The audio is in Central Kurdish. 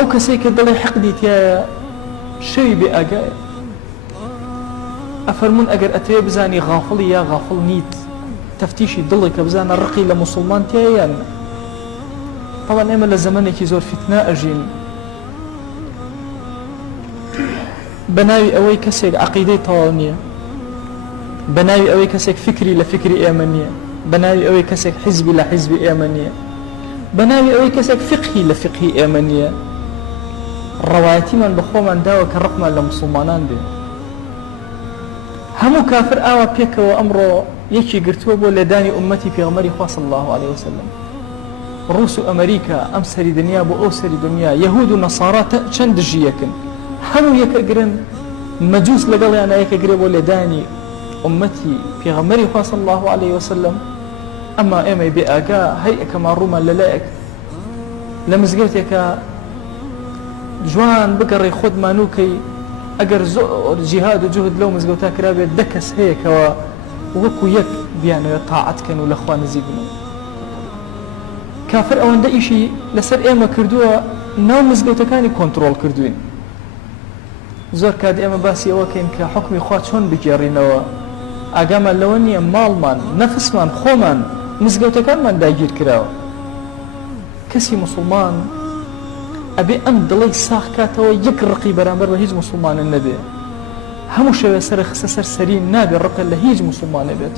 ئەو کەسێک کە دڵی حەقدی تایە شەوی بێ ئاگایە ئەفەرمون ئەگەر ئەتەوێ بزانی غافڵی یا غافڵ نیت تەفتیشی دڵی کە بزانە ڕقی لە موسڵمان تایە یان طبعا ئێمە لە زەمانێکی زۆر فتنە ئەژین بەناوی ئەوەی کەسێک عەقیدەی تەواو نییە بەناوی ئەوەی کەسێک فکری لە فکری ئێمە نییە بەناوی ئەوەی کەسێک حیزبی لە حیزبی ئێمە نییە بەناوی ئەوەی کەسێک فقهی لە فقهی ئێمە نییە ڕەوایەتیمان بە خۆمان داوە کە ڕقمان لە موسڵمانان بێ هەموو کافر ئاوا پێکەوە ئەمڕۆ یەکی گرتووە بۆ لێدانی ئومەتی پێغەمبەری خوا صلی الله عليه وسلم ڕووس و ئەمریکا ئەم سەری دنیا بۆ ئەو سەری دنیا یەهود و نەسارا چەند دژی یەکن هەموو یەکە گرن مەجووس لەگەڵیانە یەکە گرێ بۆ لێدانی ئومەتی پێغەمبەری خوا صلی الله عليه وسلم ئەما ئێمە بێ ئاگا هەی ئەکەمان ڕوومان لەلایەک لە مزگەوتێکە جوان بگەڕێ خۆتمان و کەی ئەگەر زۆر جیهاد و جوهد لەو مزگەوتا کرابێت دە کەس هەیەکەوە وەکو یەک بیانەوە تاعەتکەن و لە خوا نزیک بن کافر ئەوەندە ئیشی لەسەر ئێمە کردووە ناو مزگەوتەکانی کۆنتڕۆڵ کردوین زۆر کات ئێمە باسی ئەوەکەین کە حکمی خوا چۆن بگێڕینەوە ئاگامان لەوە نییە ماڵمان نەفسمان خۆمان مزگەوتەکانمان داگیر کراوە کەسی موسڵمان ئەبێ ئەم دڵی ساخ کاتەوە یەک ڕقی بەرامبەر بە هیچ موسڵمانە نەبێ هەموو شەوێ سەر خستە سەر سەری نابێ ڕقە لە هیچ موسڵمانە بێت